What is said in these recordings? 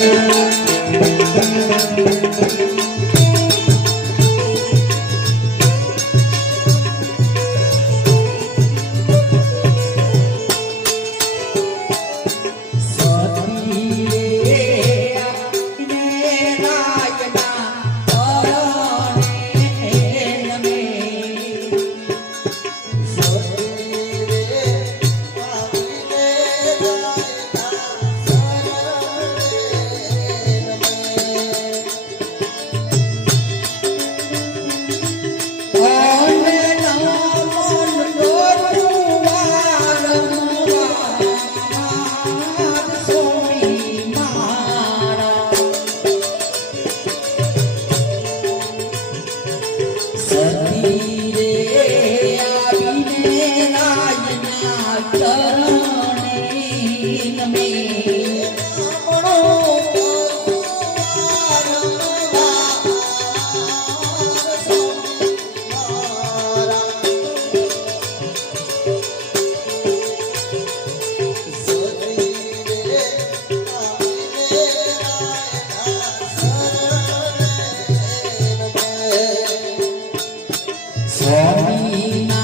Thank you. Swami.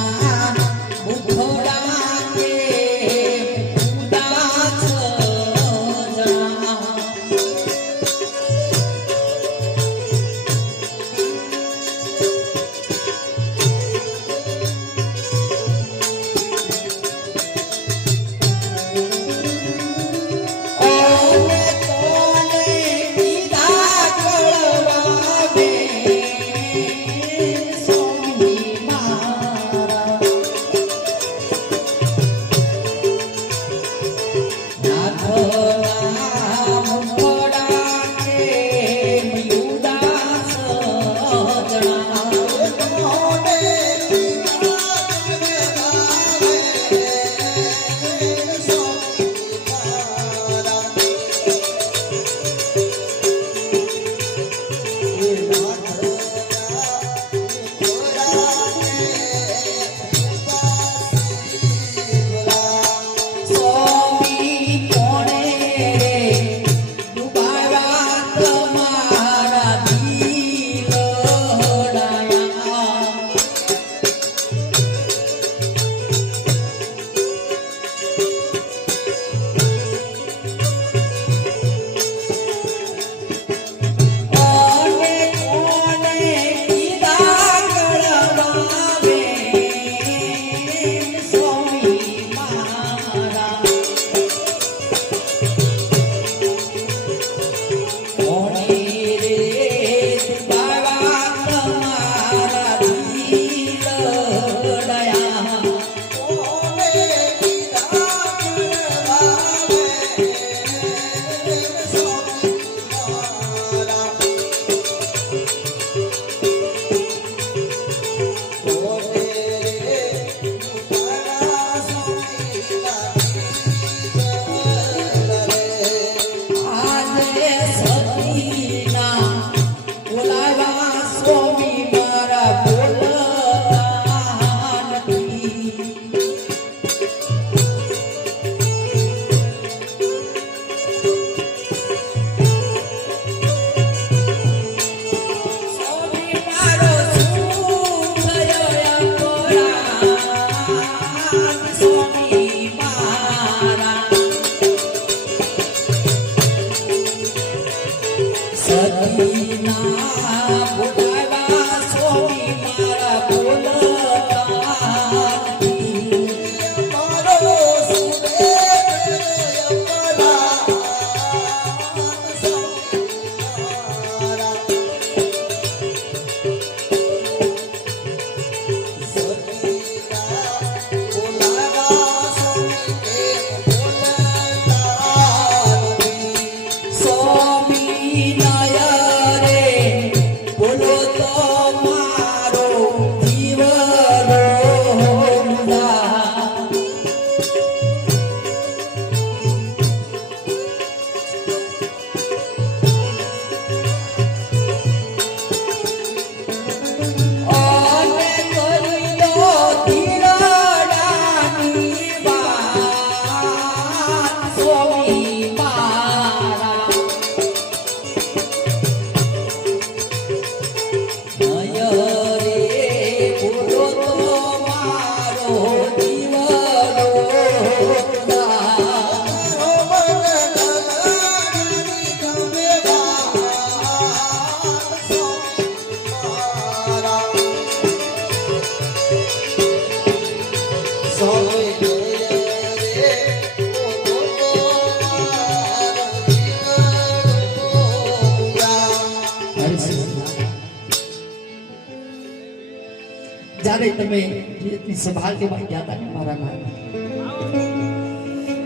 જ્યારે તમે જેથી સંભાળ લેવા ગયા હતા મારા નામ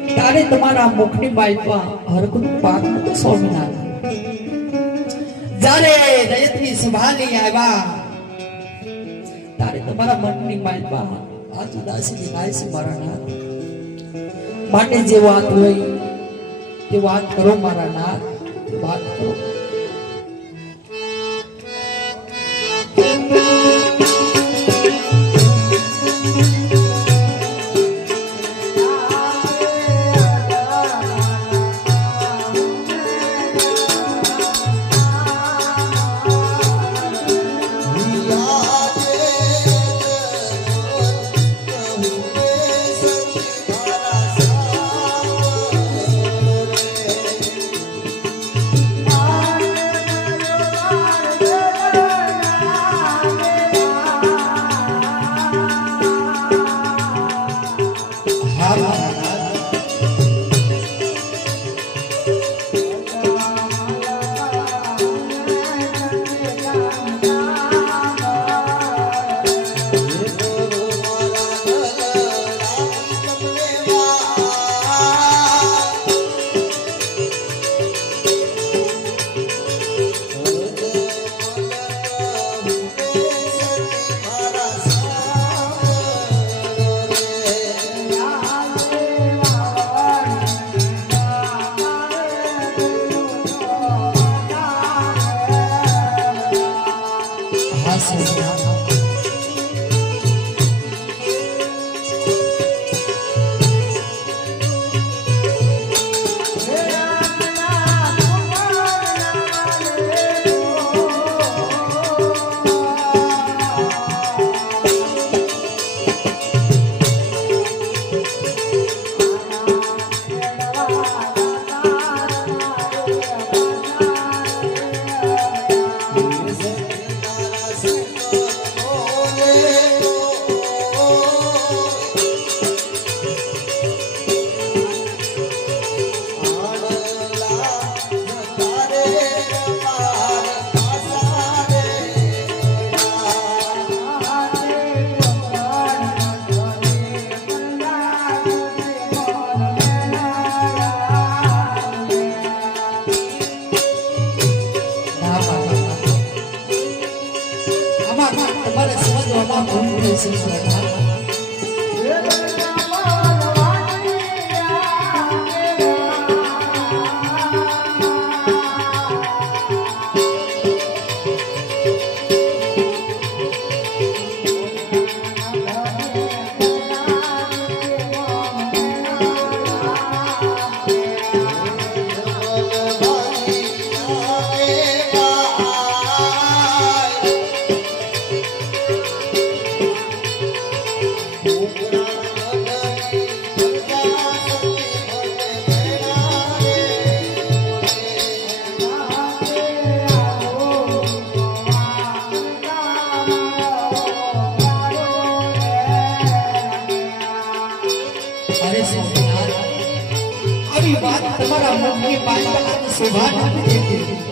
ત્યારે તમારા મુખની બાઈપા હરકનું પાક નતું સ્વામિનારાયણ જ્યારે રયતની સંભાળી આવ્યા ત્યારે તમારા મનની બાઈપા આજ ઉદાસી છે મારા નાથ માટે જે વાત હોય તે વાત કરો મારા નાથ વાત કરો Jesus. આવી વાત તમારા મુખની બાઈમાં શોભા નથી